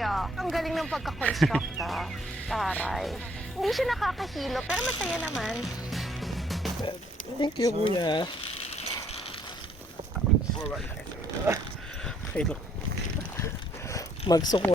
masaya. Ang galing ng pagka-construct, Taray. Hindi siya nakakahilo, pero masaya naman. Thank you, kuya. Okay, look. Magsuko.